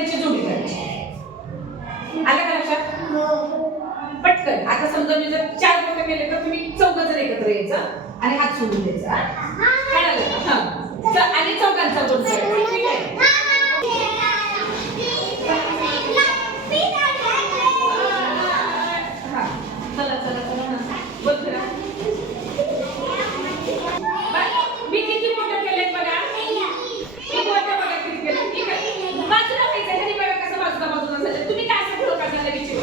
पत्त्यांची जोडी करायची. आलं का लक्षात? पटकन. आता समजा मी जर 4 पत्ते केले तर तुम्ही 4 जण एकत्र यायचं आणि हात सोडून द्यायचा. कळलं? हां. आणि चौघांचा गोल करायचा. ठीक आहे? चला चला चला बोल करा. मी किती मोठं केलंय बघा. मी मोठं बघा किती केलं. ठीक आहे. बाजूला व्हायचं. ह्यानी बघा कसं बाजूला झालं. तुम्ही काय असं पुढं काढणार विचार.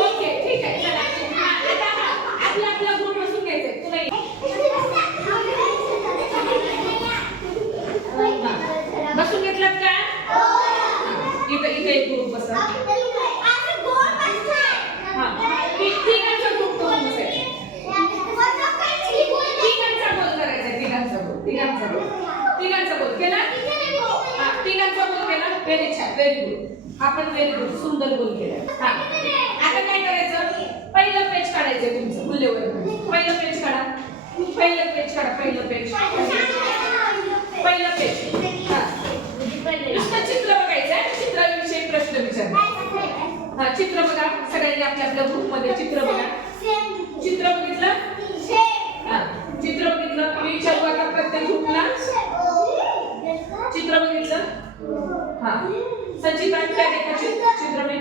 ओके ठीक आहे. चला आता आपला आपला ग्रुप बसून घ्यायचंय. तुला बसून घेतलात का? इथं एक ग्रुप बसा. तिघांचा ग्रुप करून बसायचा. तिघांचा गोल करायचा. तिघांचा गोल केला. तिघांचा गोल केला. व्हेरी छान. Very good. आपण व्हेरी गुड. सुंदर गोल केला. आता काय करायचं? पहिलं पेज काढायचं तुमचं मुल्यवर. पहिलं पेज काढा. पहिलं पेज. नुसतं चित्र बघायचं आहे. चित्राविषयी प्रश्न विचार. चित्र बघा. सगळ्यांनी आपल्या आपल्या ग्रुपमध्ये चित्र बघा. चित्र बघितलं? चित्र बघितलं? मी विचारू आता प्रत्येक ग्रुपला. चित्र बघितलं? संचिता काय देखायचं चित्र मी?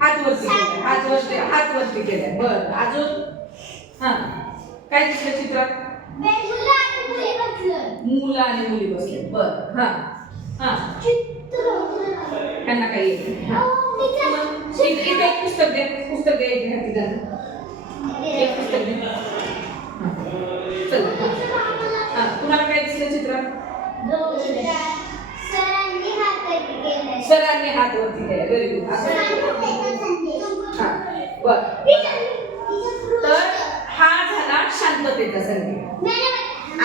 हात वरती केलाय. बरं. अजून? काय दिसलं चित्रात? मुलं आणि मुली बसले. बरं. त्यांना काही येत इथे एक पुस्तक द्या. पुस्तक द्यायचे हाती त्यांना. एक पुस्तक द्या. चला. तुम्हाला काय दिसलं चित्रात? सरांनी हात वरती केला. Very good. बर. तर हा झाला शांततेचा संकेत.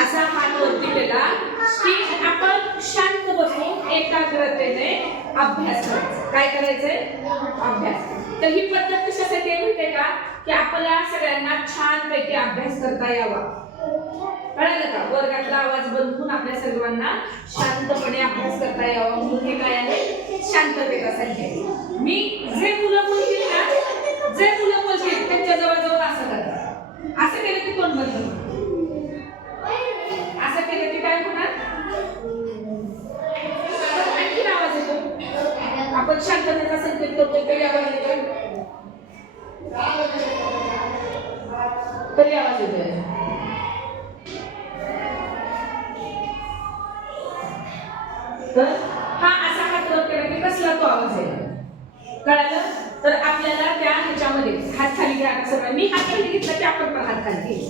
असा हात वरती केला की आपण शांत बसून एकाग्रतेने अभ्यास करायचा. काय करायचंय? अभ्यास. तर ही पद्धत कशासाठी आहे माहितीये का? की आपल्या सगळ्यांना छानपैकी अभ्यास करता यावा. कळलं का? वर्गातला आवाज बंद करून आपल्या सर्वांना शांतपणे अभ्यास करता यावा म्हणून हे काय आहे? शांततेचा संकेत. मी जे मुलं बोलतील त्यांच्या जवळ जाऊन असं करा. असं केलं की तोंड बंद होतं. असं केलं की काय होणार? आणखी आवाज येतो. आपण शांततेचा संकेत करतोय तरी आवाज येतोय. तर हा असा हात वर केला की कसला तो आवाज येतो. कळलं? तर आपल्याला त्या ह्याच्यामध्ये हात खाली घ्या. सर्वांनी हात खाली घेतला की आपण पण हात खाली घ्यायचं.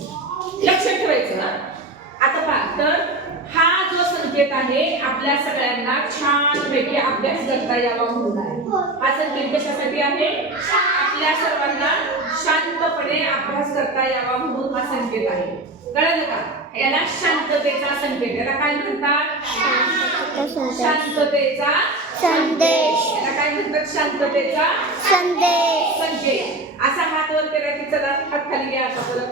लक्षात ठेवायचं. आता पहा. तर हा जो संकेत आहे आपल्या सगळ्यांना छानपैकी अभ्यास करता यावा म्हणून आहे. हा संकेत कशासाठी आहे? आपल्या सर्वांना शांतपणे अभ्यास करता यावा म्हणून हा संकेत आहे. कळलं का? याला शांततेचा संकेत. याला काय म्हणतात? शांततेचा संदेश. याला काय म्हणतात? शांततेचा संदेश. संकेत. असा हात वर केला की चला हात खाली घ्या. आता परत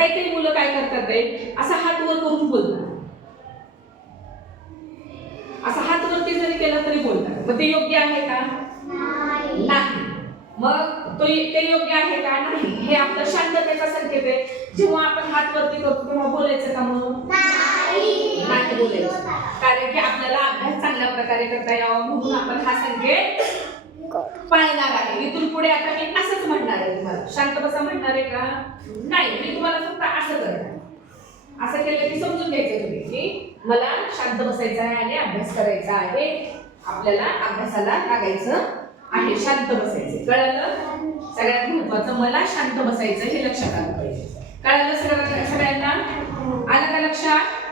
काही मुलं काय करतात ते असा हात वर करून बोलतात. असा हात वरती जरी केला तरी बोलतात. मग ते योग्य आहे का? नाही. मग ते योग्य आहे का? नाही. हे आपलं शांततेचा संकेत आहे. जेव्हा आपण हात वरती करतो तेव्हा बोलायचं का? मग नाही बोलायचं. कारण की आपल्याला अभ्यास चांगल्या प्रकारे करता यावा म्हणून आपण हा संकेत पाळणार आहे. इथून पुढे आता मी असंच म्हणणार आहे. तुम्हाला शांत बसा म्हणणार आहे का? नाही. मी तुम्हाला फक्त असं करणार. असं केलं की समजून घ्यायचं तुम्ही की मला शांत बसायचं आहे आणि अभ्यास करायचा आहे. आपल्याला अभ्यासाला लागायचं आहे शांत बसायचं. कळलं? सगळ्यात महत्वाचं मला शांत बसायचं हे लक्षात आलं पाहिजे. कळलं सगळ्यांना? आलं का लक्षात?